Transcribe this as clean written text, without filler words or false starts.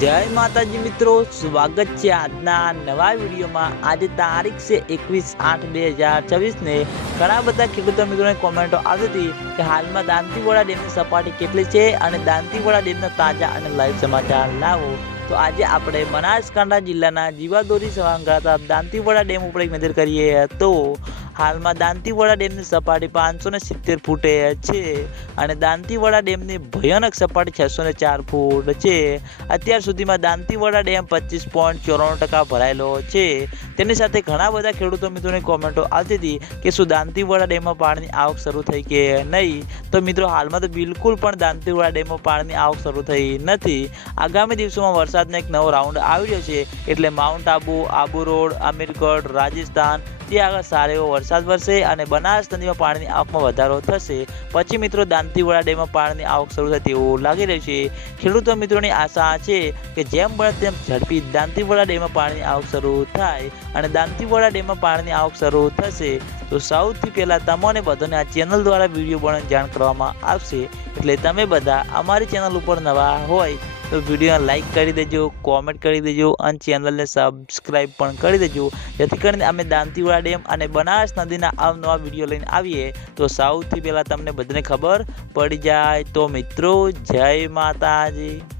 જય માતાજી મિત્રો, સ્વાગત છે આજના નવા વિડીયોમાં। આજે તારીખ છે 21/8/2024 ને ઘણા બધા ખેડૂતો મિત્રોને કોમેન્ટો આવી હતી કે હાલમાં દાંતીવાડા ડેમની સપાટી કેટલી છે અને દાંતીવાડા ડેમના તાજા અને લાઈવ સમાચાર લાવો। તો આજે આપણે બનાસકાંઠા જિલ્લાના જીવાદોરી સળંગાતા દાંતીવાડા ડેમ ઉપર એક નજર કરીએ તો હાલમાં દાંતીવાડા ડેમની સપાટી 570 ફૂટે છે અને દાંતીવાડા ડેમની ભયાનક સપાટી 604 ફૂટ છે। અત્યાર સુધીમાં દાંતીવાડા ડેમ 25.94% ભરાયેલો છે। તેની સાથે ઘણા બધા ખેડૂતો મિત્રોની કોમેન્ટો આવતી હતી કે શું દાંતીવાડા ડેમમાં પાણીની આવક શરૂ થઈ કે નહીં। તો મિત્રો હાલમાં તો બિલકુલ પણ દાંતીવાડા ડેમમાં પાણીની આવક શરૂ થઈ નથી। આગામી દિવસોમાં વરસાદનો એક નવો રાઉન્ડ આવી રહ્યો છે, એટલે માઉન્ટ આબુ, આબુ રોડ, અમીરગઢ, રાજસ્થાન ત્યાં આગળ સારો એવો વરસાદ વરસે અને બનાસ નદીમાં પાણીની આવકમાં વધારો થશે। પછી મિત્રો દાંતીવાડા ડેમમાં પાણીની આવક શરૂ થાય તેવું લાગી રહ્યું છે। ખેડૂતો મિત્રોની આશા છે કે જેમ બને તેમ ઝડપી દાંતીવાડા ડેમમાં પાણીની આવક શરૂ થાય અને દાંતીવાડા ડેમમાં પાણીની આવક શરૂ થશે તો સૌથી પહેલાં તમને બધાને આ ચેનલ દ્વારા વિડીયો બનાવીને જાણ કરવામાં આવશે। એટલે તમે બધા અમારી ચેનલ ઉપર નવા હોય તો વિડીયોને લાઇક કરી દેજો, કોમેન્ટ કરી દેજો અને ચેનલને સબસ્ક્રાઈબ પણ કરી દેજો, જેથી કરીને અમે દાંતીવાડા ડેમ અને બનાસ નદીના અવનવા વિડીયો લઈને આવીએ તો સૌથી પહેલાં તમને બધાને ખબર પડી જાય। તો મિત્રો જય માતાજી।